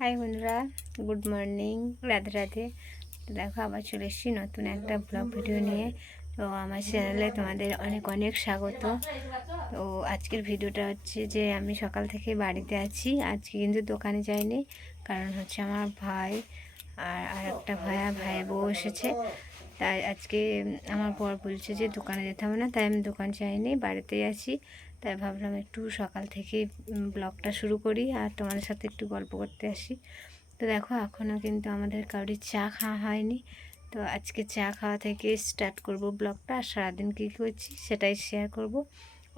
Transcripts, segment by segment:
High বন্ধুরা, good morning, Radhe Radhe. তো দেখো আবার চলে এসেছি নতুন একটা ব্লগ ভিডিও নিয়ে। তো আমার চ্যানেলে তোমাদের অনেক অনেক স্বাগত। তো আজকের ভিডিওটা হচ্ছে যে আমি সকাল থেকে বাড়িতে আছি, আজকে কিন্তু দোকানে যাইনি, কারণ হচ্ছে আমার ভাই আর একটা ভাই বউ এসেছে। তাই আজকে আমার বর বলছে যে দোকানে যেতে হবে না, তাই আমি দোকান যাইনি, বাড়িতেই আছি। তাই ভাবলাম একটু সকাল থেকে ব্লগটা শুরু করি আর তোমাদের সাথে একটু গল্প করতে আসি। তো দেখো এখনও কিন্তু আমাদের কারোর চা খাওয়া হয়নি। তো আজকে চা খাওয়া থেকে স্টার্ট করব ব্লগটা, আর সারাদিন কী করছি সেটাই শেয়ার করব।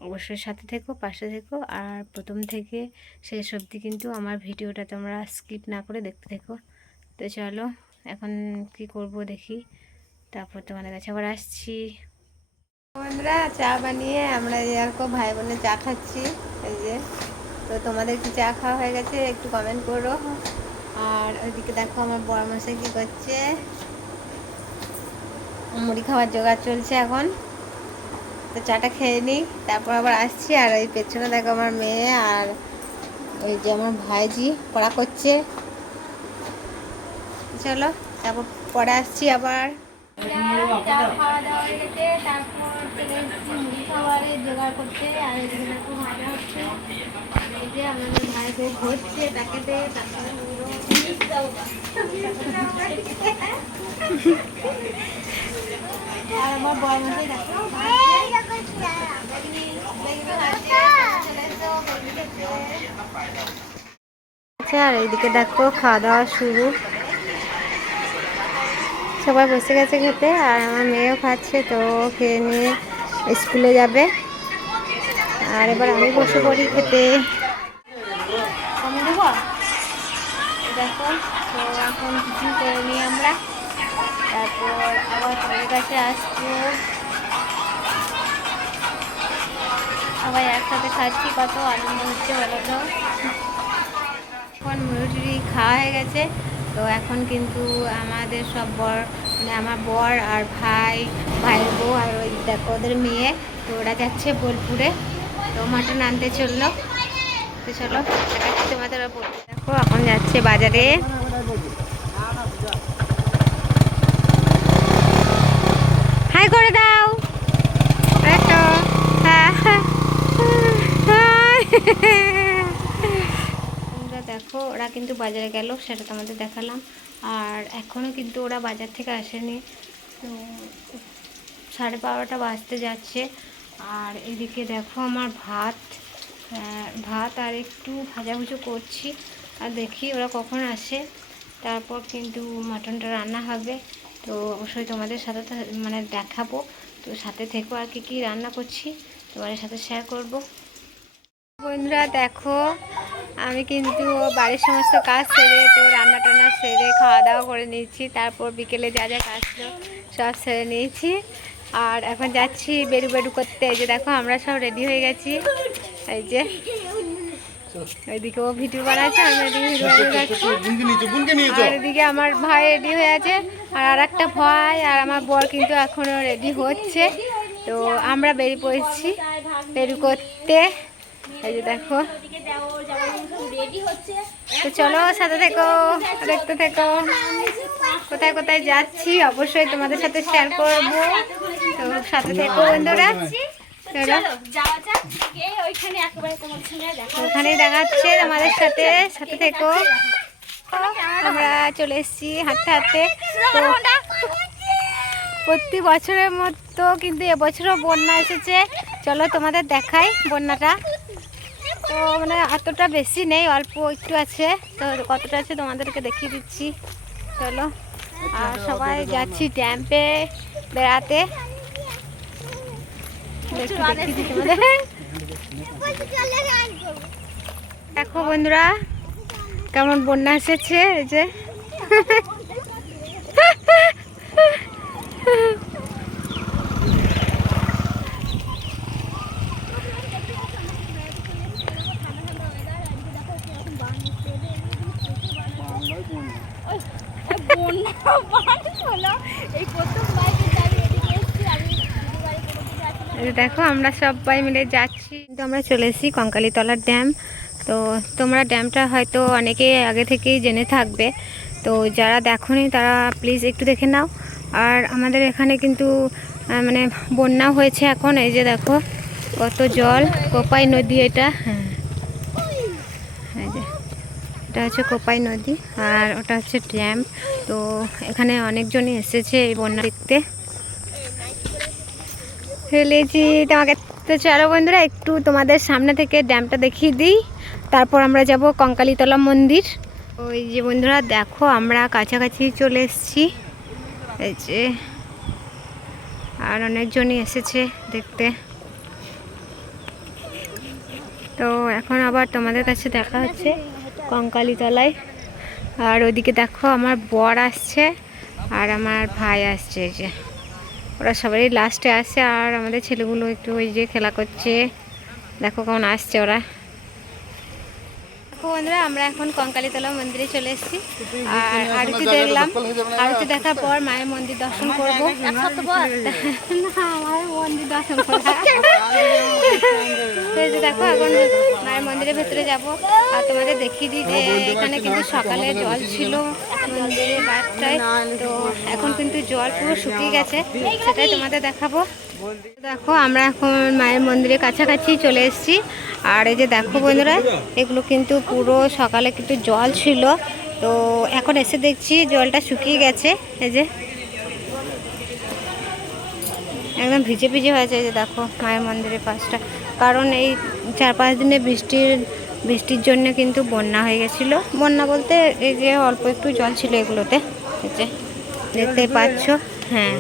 অবশ্যই সাথে থেকো, পাশে থেকো, আর প্রথম থেকে শেষ অবধি কিন্তু আমার ভিডিওটা তোমরা স্কিপ না করে দেখতে থেকো। তো চলো এখন কি করব দেখি, তারপর তোমাদের কাছে আবার আসছি। বন্ধুরা, চা বানিয়ে আমরা এরকম ভাই বোনে চা খাচ্ছি, এই যে। তো তোমাদের কি চা খাওয়া হয়ে গেছে একটু কমেন্ট করো। আর ওইদিকে দেখো আমার বড় মশাই কি করছে, মুড়ি খাওয়ার জোগাড় চলছে এখন। তো চাটা খেয়ে নিই, তারপর আবার আসছি। আর এই পেছনে দেখো আমার মেয়ে আর ওই যে আমার ভাইজি পড়া করছে। চলো তারপর পরে আসছি আবার। চা খাওয়া দাওয়া হয়ে গেছে, তারপর চলে এসেছি মুড়ি খাবারের জোগাড় করতে। আর এদিকে দেখো ভাজা হচ্ছে, এই যে আমাদের ভাই বউ ভরছে প্যাকেটে। তারপরে আর আমার বড় মশাই দেখো আচ্ছা। আর এইদিকে দেখো খাওয়া দাওয়া শুরু, সবাই বসে গেছে খেতে, আর আমার মেয়েও খাচ্ছে। তো খেয়ে নিয়ে স্কুলে যাবে, আর এবার আমি বসে পড়ি খেতে। দেখো তো এখন কিছু করে নিই আমরা, তারপর আবার তোমাদের কাছে আসবো। সবাই একসাথে খাচ্ছি, কত আনন্দ হচ্ছে বলো তো। এখন মুড়ি খাওয়া হয়ে গেছে। তো এখন কিন্তু আমাদের সব মানে আমার বর আর ভাইয়ের বউ আর ওই দেখো ওদের মেয়ে, তো ওরা যাচ্ছে বোলপুরে, তো মাটন আনতে চললো। তো চলো দেখাচ্ছি তোমাদের। দেখো এখন যাচ্ছে বাজারে। হাই করে দাও একটু। হ্যাঁ দেখো ওরা কিন্তু বাজারে গেল, সেটা তোমাদের দেখালাম। আর এখনও কিন্তু ওরা বাজার থেকে আসেনি, তো 12:30 বাজতে যাচ্ছে। আর এদিকে দেখো আমার ভাত আর একটু ভাজাভুজো করছি, আর দেখি ওরা কখন আসে, তারপর কিন্তু মাটনটা রান্না হবে। তো অবশ্যই তোমাদের সাথে মানে দেখাবো, তো সাথে থেকো। আর কি রান্না করছি তোমাদের সাথে শেয়ার করব। বন্ধুরা দেখো আমি কিন্তু বাড়ির সমস্ত কাজ সেরে, তো রান্না টান্না সেরে খাওয়া দাওয়া করে নিয়েছি, তারপর বিকেলে যা যা কাজ সব সেরে নিয়েছি। আর এখন যাচ্ছি বেরু করতে। এই যে দেখো আমরা সব রেডি হয়ে গেছি, এই যে ওইদিকে ও ভিডিও বানাচ্ছে, আমি এদিকে ভিডিও বানাচ্ছি। আর এদিকে আমার ভাই রেডি হয়ে আছে, আর একটা ভাই আর আমার বর কিন্তু এখনও রেডি হচ্ছে। তো আমরা বেরিয়ে পড়েছি বেরু করতে, এই যে দেখো। তো চলো সাথে থেকো, দেখতে থেকো। কোথায় কোথায় যাচ্ছি অবশ্যই তোমাদের সাথে শেয়ার করবো, তো সাথে থেকো বন্ধুরা। ওখানেই দেখাচ্ছে আমাদের সাথে সাথে থেকো। আমরা চলে এসেছি হাঁটতে হাঁটতে। প্রতি বছরের মতো কিন্তু এবছরও বন্যা এসেছে। চলো তোমাদের দেখাই বন্যাটা। তো মানে এতটা বেশি নেই, অল্প একটু আছে, তো কতটা আছে তোমাদেরকে দেখিয়ে দিচ্ছি। চলো, আর সবাই যাচ্ছি ড্যাম্পে বেড়াতে, দেখো বন্ধুরা কেমন বন্যা এসেছে, এই যে দেখো আমরা সবাই মিলে যাচ্ছি। কিন্তু আমরা চলে এসেছি কঙ্কালীতলার ড্যাম। তো তো তোমরা ড্যামটা হয়তো অনেকে আগে থেকেই জেনে থাকবে, তো যারা দেখোনি তারা প্লিজ একটু দেখে নাও। আর আমাদের এখানে কিন্তু মানে বন্যা হয়েছে এখন, এই যে দেখো কত জল, কোপাই নদী এটা। হ্যাঁ, এই যে এটা হচ্ছে কোপাই নদী আর ওটা হচ্ছে ড্যাম। তো এখানে অনেকজনই এসেছে এই বন্যা দেখতে। ফেলেছি তোমাকে। তো চলো বন্ধুরা, একটু তোমাদের সামনে থেকে ড্যামটা দেখিয়ে দিই, তারপর আমরা যাব কঙ্কালীতলা মন্দির। ওই যে বন্ধুরা দেখো আমরা কাছাকাছি চলে এসেছি, এই যে আর অনেকজনই এসেছে দেখতে। তো এখন আবার তোমাদের কাছে দেখা হচ্ছে কঙ্কালীতলায়। আর ওইদিকে দেখো আমার বর আসছে আর আমার ভাই আসছে, এই যে ওরা সবাই লাস্টে আসছে। আর আমাদের ছেলেগুলো একটু ওই যে খেলা করছে, দেখো কেমন আসছে ওরা। দেখো বন্ধুরা আমরা এখন কঙ্কালীতলা মন্দিরে চলে এসেছি আর আরতি দেখলাম। আরতি দেখার পর মায়ের মন্দির দর্শন করবো। না, মায়ের মন্দির দর্শন করবো। দেখো এখন মায়ের মন্দিরের ভেতরে যাব আর তোমাদের দেখিয়ে দিই যে এখানে কিন্তু সকালে জল ছিল মন্দিরের বারটায়, তো এখন কিন্তু জল পুরো শুকিয়ে গেছে, সেটাই তোমাদের দেখাবো। দেখো আমরা এখন মায়ের মন্দিরের কাছাকাছি চলে এসেছি আর এই যে দেখো বন্ধুরা এগুলো কিন্তু পুরো সকালে কিন্তু জল ছিল, তো এখন এসে দেখছি জলটা শুকিয়ে গেছে। এই যে একদম ভিজে ভিজে হয়েছে, এই যে দেখো মায়ের মন্দিরের পাশটা, কারণ এই 4-5 দিনে বৃষ্টির জন্য কিন্তু বন্যা হয়ে গেছিলো। বন্যা বলতে এই যে অল্প একটু জল ছিল এগুলোতে, এই যে দেখতে পাচ্ছ। হ্যাঁ,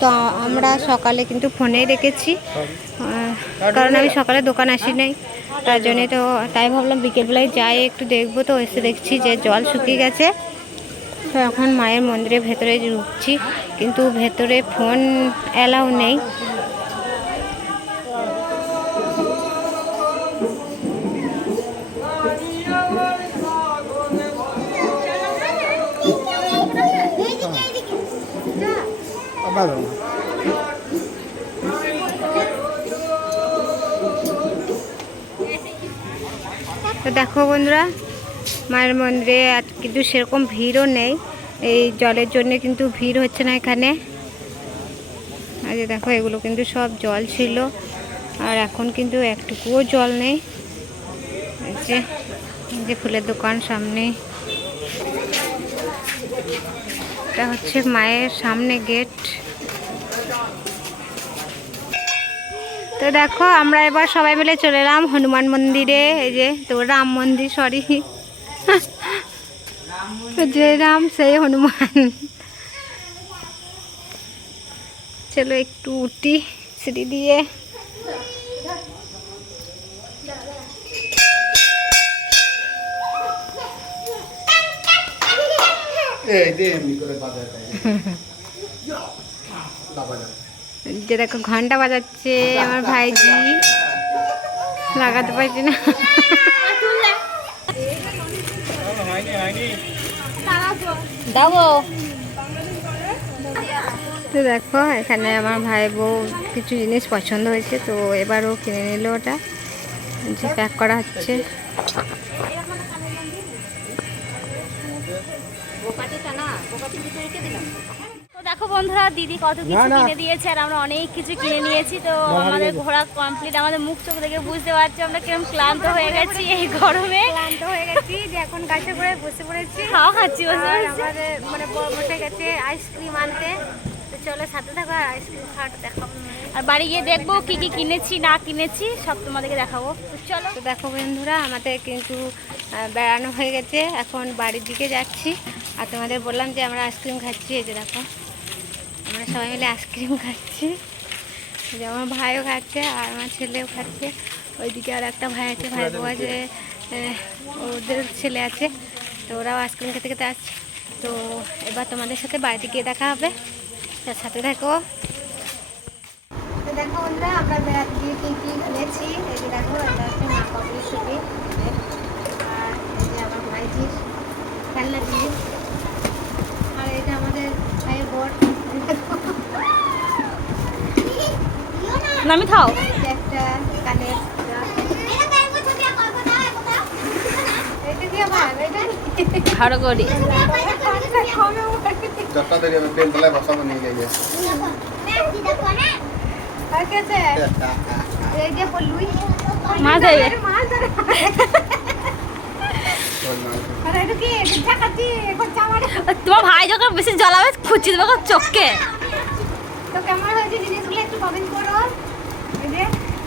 তো আমরা সকালে কিন্তু ফোনেই দেখেছি, কারণ আমি সকালে দোকান আসি নাই, তার জন্যে তো তাই ভাবলাম বিকেলবেলায় যাই একটু দেখবো। তো এসে দেখছি যে জল শুকিয়ে গেছে। তো এখন মায়ের মন্দিরের ভেতরে ঢুকছি, কিন্তু ভেতরে ফোন অ্যালাউ নেই। তো দেখো বন্ধুরা মায়ের মন্দিরে কিন্তু সেরকম ভিড়ও নেই, এই জলের জন্য কিন্তু ভিড় হচ্ছে না এখানে। আর যে দেখো এগুলো কিন্তু সব জল ছিল আর এখন কিন্তু একটুকুও জল নেই। এই যে ফুলের দোকান সামনে, এটা হচ্ছে মায়ের সামনে গেট। তো দেখো আমরা এবার সবাই মিলে চলে এলাম হনুমান মন্দিরে, এই যে তো রাম মন্দির, সরি যে রাম সেই হনুমান। চলো একটু উঠি সিঁড়ি দিয়ে। যে দেখো ঘন্টা বাজাচ্ছে আমার ভাইজি, লাগাতে পারছি না। তো দেখো এখানে আমার ভাই বউ কিছু জিনিস পছন্দ হয়েছে, তো এবারও কিনে নিল, ওটা যে প্যাক করা হচ্ছে। তো দেখো বন্ধুরা দিদি কত কিছু কিনে দিয়েছে আর আমরা অনেক কিছু কিনে নিয়েছি। তো আমাদের ঘোরা কমপ্লিট, আমাদের মুখ চোখ দেখে বুঝতে পারছি আমরা কিরকম ক্লান্ত হয়ে গেছি এই গরমে। ক্লান্ত হয়ে গেছি যে এখন গাছে করে বসে পড়েছি, খাওয়া খাচ্ছি বসে বসে। আমাদের মানে বড় বসে গেছে আইসক্রিম আনতে, তো চলো সাথে থাকো আর আইসক্রিম খাওয়াটা দেখাবো। আর বাড়ি গিয়ে দেখবো কি কি কিনেছি না কিনেছি সব তোমাদেরকে দেখাবো। তো চলো। তো দেখো বন্ধুরা আমাদের কিন্তু বেড়ানো হয়ে গেছে, এখন বাড়ির দিকে যাচ্ছি। আর তোমাদের বললাম যে আমরা আইসক্রিম খাচ্ছি, এই যে দেখো আমরা সবাই মিলে আইসক্রিম খাচ্ছি, যে আমার ভাইও খাচ্ছে আর আমার ছেলেও খাচ্ছে। ওইদিকে আর একটা ভাই আছে, ভাই বউ আছে, ওদের ছেলে আছে, তো ওরাও আইসক্রিম খেতে খেতে আসছে। তো এবার তোমাদের সাথে বাড়িতে গিয়ে দেখা হবে, তার সাথে দেখো। তো দেখো বন্ধুরা আমরা বেড়াতে গিয়ে কী কী কিনেছি, এই যে দেখো এটা হচ্ছে মা কাপড়ের ছবি, আর এই যে আমার ভাইজির খেলনা জিনিস, আর এটা আমাদের ভাইয়ের বোর্ড নামি খাও। একটা কানের ভালো করি যতটা দেরি আমি বেল তলায় বসাবো নিয়ে গিয়ে মাছ ধরবে তোমার ভাই যখন বেশি জ্বালাবে খুঁচি দেবে চোখকে। তো কেমন হয়েছে জিনিসগুলো একটু কমেন্ট করো। এই যে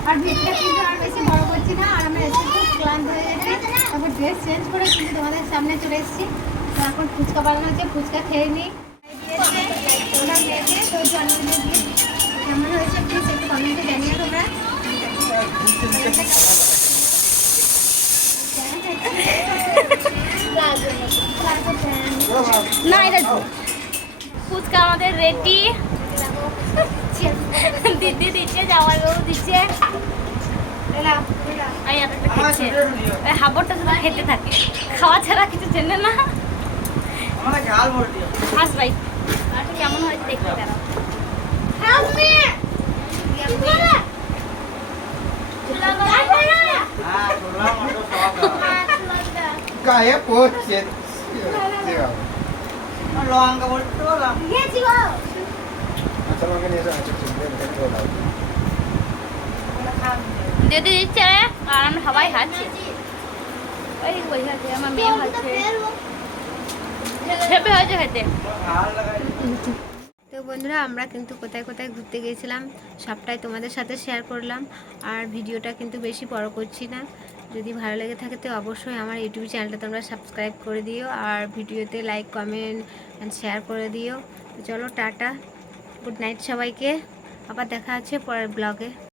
আর ভিডিওটা কিন্তু আর বেশি বড় করছি না, আর আমরা এসে খুব ক্লান্ত হয়ে গেছি, তারপর ড্রেস চেঞ্জ করে কিন্তু তোমাদের সামনে চলে এসেছি। তো এখন ফুচকা বানানো হচ্ছে, ফুচকা খেয়ে নিই। ওনার মেয়েকে তো জন্মদিনের দিন কেমন হয়েছে প্লিজ একটু কমেন্টে জানিয়ে তোমরা। না এটা ফুচকা আমাদের রেডি, দিদি দিচ্ছে, জামাইবাবু দিচ্ছে, হাবরটা শুধু খেতে থাকে, খাওয়া ছাড়া কিছু চেনে না। হাস ভাই কেমন হয়েছে দেখতে দাঁড়াও। গায়ে পড়ছে আচ্ছা আমাকে নিয়ে যাও আচ্ছা ঠিক আছে দিদি দিচ্ছে আর আমরা সবাই খাচ্ছি। ওই বই খাচ্ছে, আমার মেয়ে খাচ্ছে, হেপে হয়েছে খেতে। তো বন্ধুরা আমরা কিন্তু কোথায় কোথায় ঘুরতে গিয়েছিলাম সবটাই তোমাদের সাথে শেয়ার করলাম, আর ভিডিওটা কিন্তু বেশি বড় করছি না। যদি ভালো লেগে থাকে তো অবশ্যই আমার ইউটিউব চ্যানেলটা তোমরা সাবস্ক্রাইব করে দিও, আর ভিডিওতে লাইক কমেন্ট অ্যান্ড শেয়ার করে দিও। তো চলো টাটা, গুড নাইট সবাইকে, আবার দেখা আছে পরের ব্লগে।